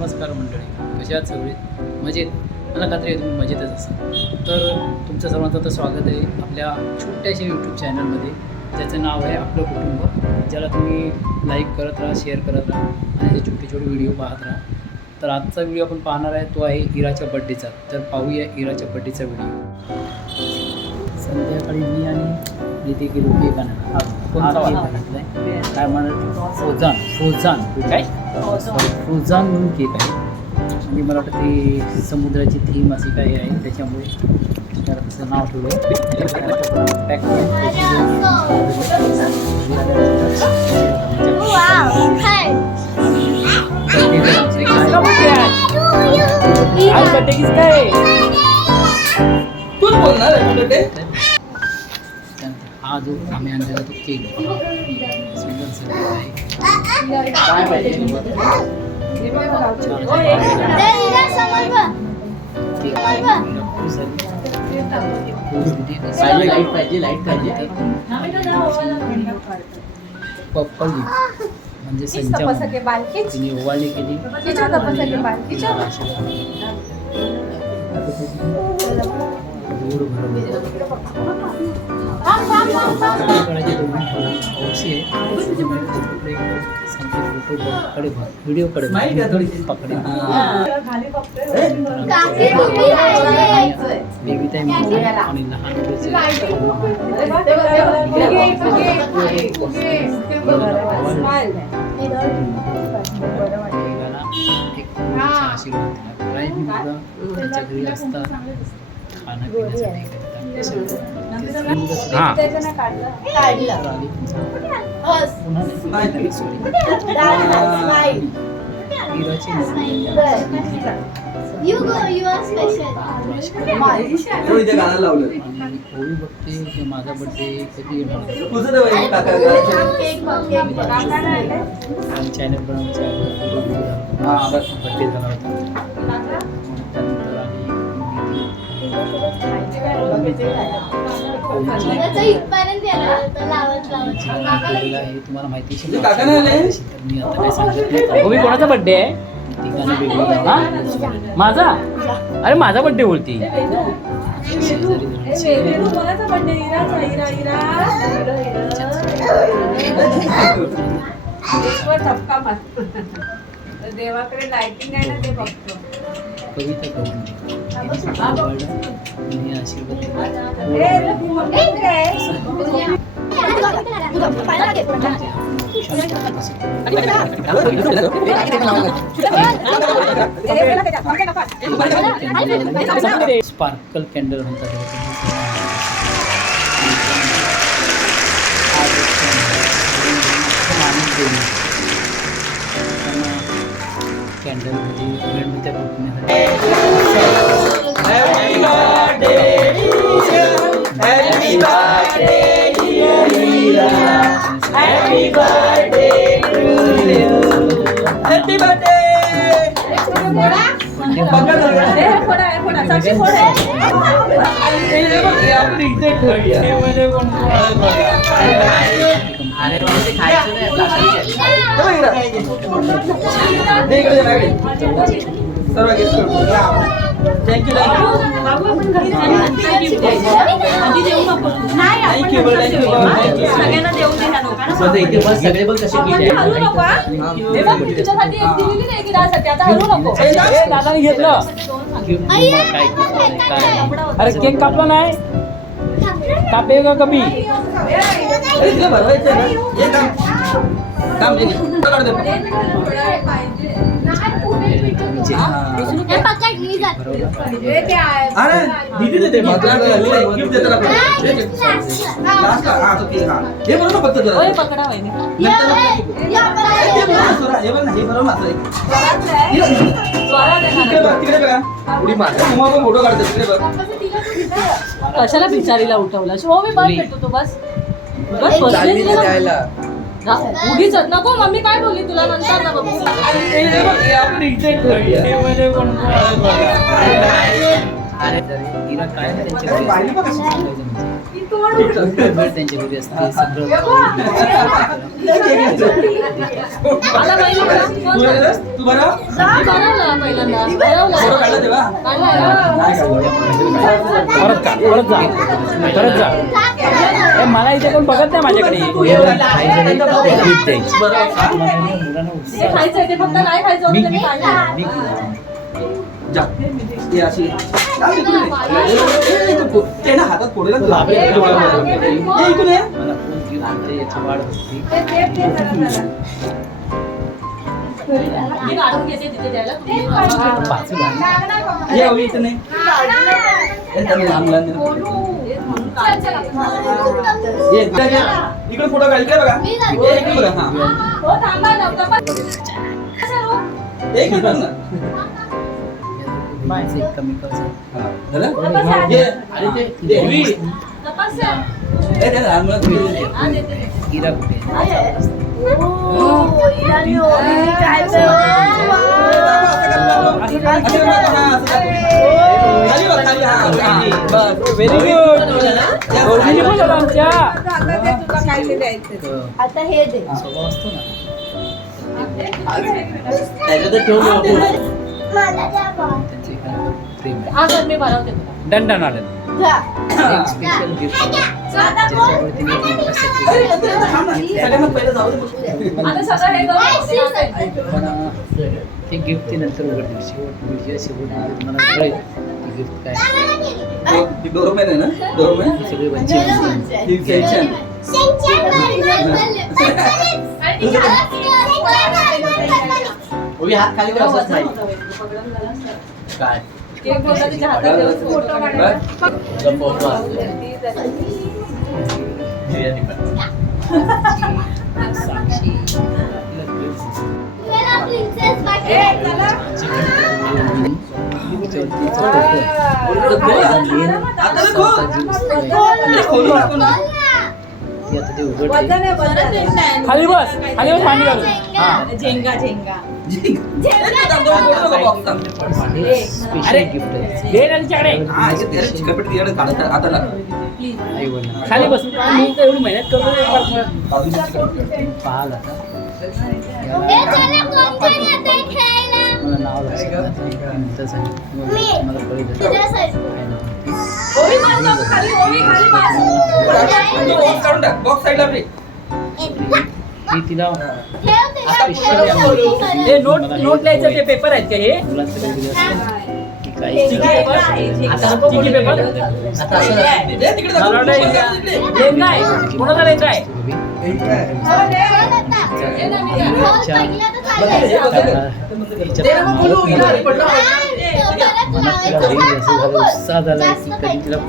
नमस्कार मंडळी. कशा आहात सगळे? मजेत? मला खात्री आहे तुम्ही मजेतच असाल. तर तुमचं सर्वांचं तर स्वागत आहे आपल्या छोट्याशा यूट्यूब चॅनलमध्ये ज्याचं नाव आहे आपलं कुटुंब. ज्याला तुम्ही लाईक करत राहा शेअर करत राहा आणि हे छोटे छोटे व्हिडिओ पाहत राहा. तर आजचा व्हिडिओ आपण पाहणार आहे तो आहे इराच्या बड्डेचा तर पाहूया इराच्या बड्डेचा व्हिडिओ संध्याकाळी मी आणि निधी गेलो केक आणायला कोणता हा केक वाला? घेतलाय काय म्हणत फ्रोझान फ्रोझान काय? फ्रोझान म्हणून केक आहे म्हणजे मला वाटतं ते समुद्राची थीम अशी काही आहे त्याच्यामुळे त्याला तसं नाव ठेवलं पॅक आज बड्डे किसका आहे तूच बोलणार आहे बड्डे हा जो आम्ही आणलेला तो केक सुंदर केक आहे काय पाहिजे केक पाहिजे लाइट पाहिजे लाइट पाहिजे पप्पल म्हणजे संचा तिने ओवाळणी केली गोड भरवलं कडे पकडे टाईम आणि लहान एक आशीर्वाद दिला मुलगा त्याच्या घरी असतात खाणं पिण्याचं नाही हा. आणि ओळी बघते की माझा बड्डे कधी येणार. चॅनल हा, बस. बड्डे झाला होता तुम्हाला माहिती असेल कोणाचा बर्थडे आहे? माझा? अरे माझा बर्थडे बोलती. देवाकडे लाइटिंग आहे ना ते बघतो. कविता करून तिने सुद्धा आवडलं तिने आशीर्वाद ए, दिला. ती मम्मी काय? स्पार्कल कॅन्डल म्हणतात कॅन्डल ক্যান্ডেল যদি মেহেন্দিতে প্রথমে আরে খাইছো। না। ए, फोडा. साक्षी, फोड, ए. सर्व थँक्यू थँक्यू थँक्यू सगळ्यांना देऊन दे ह्या लोकांना. इथे बस सगळे बघ कसे मम्मी हलू नको हा. हे बघ, मी तुझ्यासाठी एक दिलेली नाही गिरासाठी. आता हलू नको. दादाने घेतलं काय काय अरे केक कापला नाही कापेगा कमी अरे, तिला भरवायचं ना फोटो काढते तिकडे बघ. कशाला बिचारीला उठवला? हो मी बस भेटतो तू बस. बसलीच ना. उगीच नको मम्मी काय बोलली तुला नंतर ना बघू. अरे काय असतं. परत का परत जा परत जा. ए, मला इथे कोण बघत नाही माझ्याकडे? मुलांना जा. ये अशी. ए, ते ना हातात फोडेल ना तुला. ये. मी काढून घेते तिथे द्यायला तुम्ही ये इथं नाही. ए, त्यांनी लहान मुलांना ये इकडे ये. इकडे फोटो काढ इकडे बघा. मी ये इकडे बघा हा. हो थांबा ना थांबा. ये इकडे बघ ना. माझे कमी आता हे. दे. त्याच्यात बा. त्यांचे एखादं प्रेम आहे मी बनवते तुला एक स्पेशल गिफ्ट ज्याच्यामुळे तिने एक आता सगळं हे करून पण अं, ते गिफ्ट ते नंतर उघडतील शेवट शेवट तुम्हाला कळेल गिफ्ट काय एक- डोरमॅन आहे ना डोरमॅन हे सगळे ओवी हात खाली कर असंच नाही. काय? फोटो हे खाली. बस. खाली बस. मांडी घालून हा. झेंगा झेंगा. दे ना तिच्याकडे हा, हे वडिलांना. खाली बस मी तर एवढी मेहनत करतो. पाहाल हे? मला नाव. मला बॉक्स साईडला. मी तिला. हे नोट नोट लिहायचं ते पेपर आहेत का हे? मुलांचं काही दिलं असतं की काही चिकी पेपर आता चिकी पेपर आता असं नसतं. ए, तिकडे दाखव. मला वाटलं बॉक्स हे- तिकडे. लेंगा आहे? हे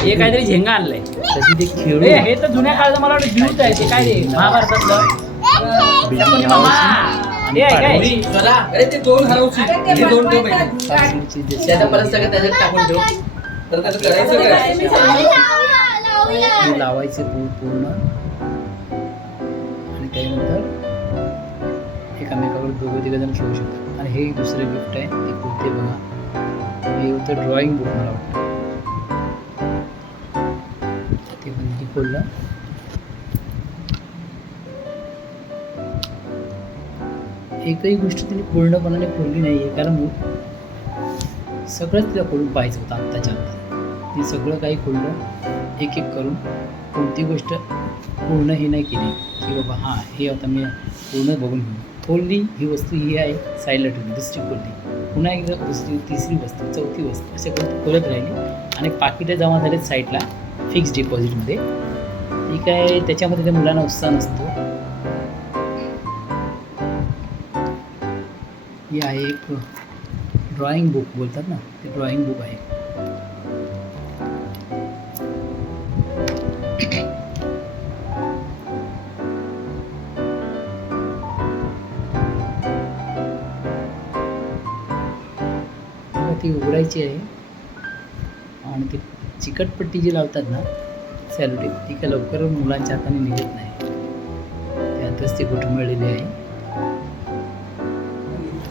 हे काहीतरी झेंगा आणलंय. हे तर जुन्या काळात मला वाटतं जीवच आहे ते. काय महाभारतातलं. अरे ते दोन हे दोन ठेव पाहिजे परत सगळं त्याच्यात टाकून ठेव. तर त्याचं करायचं काय. हे लावायचे पूर्ण पूर्ण. आणि त्यानंतर एकामेकावर दोघं तिघ जण खेळू शकतात. आणि हे दुसरं गिफ्ट आहे. ते कुर्ते बघा. हे होतं ड्रॉइंग बुक मला वाटतं. ते पण किती खोललं. एकही गोष्ट तिने पूर्णपणाने खोलली नाही आहे कारण सगळंच तिला खोलून पाहिजे होतं आत्ताच्या आत्ता. ती सगळं काही खोललं एक एक करून. कोणती गोष्ट पूर्ण ही नाही केली की बाबा हां हे आता मी पूर्ण बघून घेऊ. खोलली ही वस्तू ही आहे साईडला ठेवली दुसरी खोलली पुन्हा एकदा दुसरी तिसरी वस्तू चौथी वस्तू असे करून खोलत राहिली. आणि पाकिटं जमा झालेत साईडला फिक्स डिपॉझिटमध्ये ती काय त्याच्यामध्ये त्या मुलांना उत्साह नसतो. ही आहे एक ड्रॉइंग बुक बोलतात ना ते ड्रॉइंग बुक आहे. ती उघडायची आहे. आणि ती चिकटपट्टी जी लावतात ना सॅलोटेप ती काय लवकर मुलांच्या हाताने निघत नाही. त्यातच ती गुठमळलेली आहे.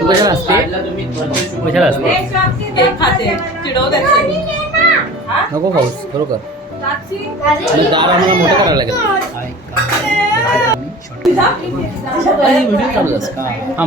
कशाला असते कशाला? नको खाऊस खरोखर साक्षी? आणि दार आम्हाला मोठं करावं लागेल? व्हिडिओ चालू हा